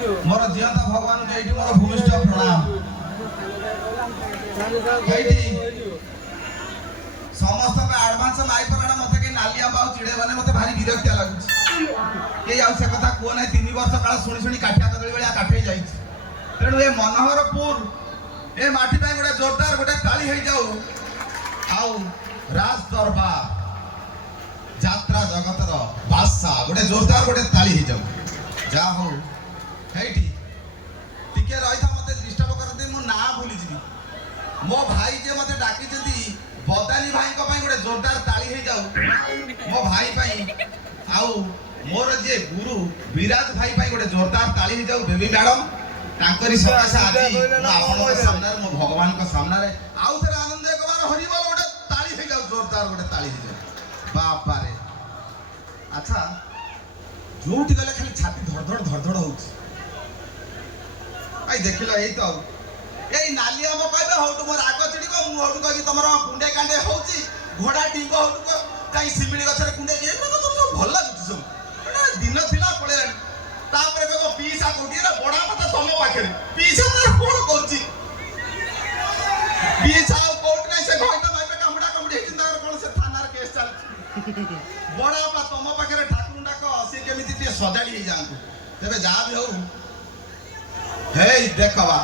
मोर जीवंत भगवान के एठी मोर भूमिष्ठ प्रणाम। एठी समस्त का एडवांस लाई पर मते के नालिया बाउ चिड़े बने मते भारी विरक्तिया लागुछ के आउ से कथा को नै 3 वर्ष काल सुनी सुनी काठिया कदली बेलिया काठे जाई तेणु ए मनोहरपुर ए माटी पाई गोटे जोरदार गोटे ताली हे जाऊ आउ राज दरबार यात्रा जगतर बादशाह गोटे जोरदार गोटे ताली हे जाऊ जा हो हेठी टिके रहिथा मते डिस्टर्ब कर दे मो ना भूली जिबी मो भाई जे मते डाकी जदी बदानी भाई को पाई गोटे जोरदार ताली हे जाऊ मो भाई पाई आउ मोर जे गुरु विराज भाई पाई गोटे जोरदार ताली हे जाऊ बेबी मैडम तांकरी सकाशे आजी आपन के सामने मो भगवान को सामने रे आउ तेरे आनंद एक बार हरि बोल गोटे ताली हे जाऊ जोरदार गोटे ताली हे जाऊ बाप रे अच्छा जोटी गले खाली छाती धड़ होउछ आई देखिलो एई तो एई नालिया मो कहबे हो तुम राग चिड़ीको मु होटु कहि तमर कुंडे कांडे होउची घोड़ा टिंग होटु को काई सिमिली गछरे कुंडे ए तो भल लागुछ सब दिन थिला पळेला तापर को पीसा कोटिरा बडा मत तम पाखे पीसा तर कोन करची पीसा कोट नै से घोटा भाई पे कामडा कामडी चिंता कोन से थानार केस चल बडा पा तम पाखे ठाकुर डाक से केमिति ते सजाडी हे जानतु तबे जा भी हो हे देखवा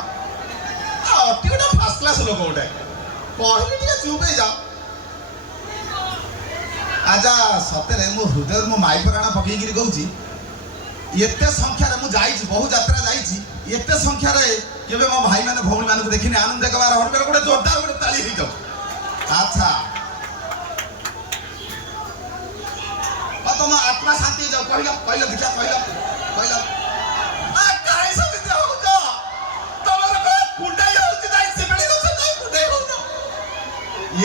अति गोटे फास्ट क्लास लोक गोटे कहली टिके चुप हे जा आजा सतरे मो हृदय मो माई पराणा पकई गिरी कहूची एते संख्या रे मु जाईची बहु यात्रा जाईची एते संख्या रे केबे मो भाई माने भौणी माने को देखिने आनंद देखबार हरबे गोटे जोरदार गोटे ताली हे जाऊ अच्छा तुम आत्मा शांति जाओ कहला कहला दिखा कहला कहला आ काहे समिति हो जा तमर को कुंडाई होती जाई से बेली तो जाई कुंडाई हो ना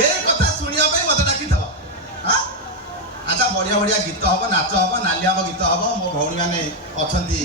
ये कथा सुनिया पे मते डाकी थवा हां अच्छा बढ़िया बढ़िया गीत हबो नाच हबो नालिया हबो गीत हबो मो भौणी माने अछंती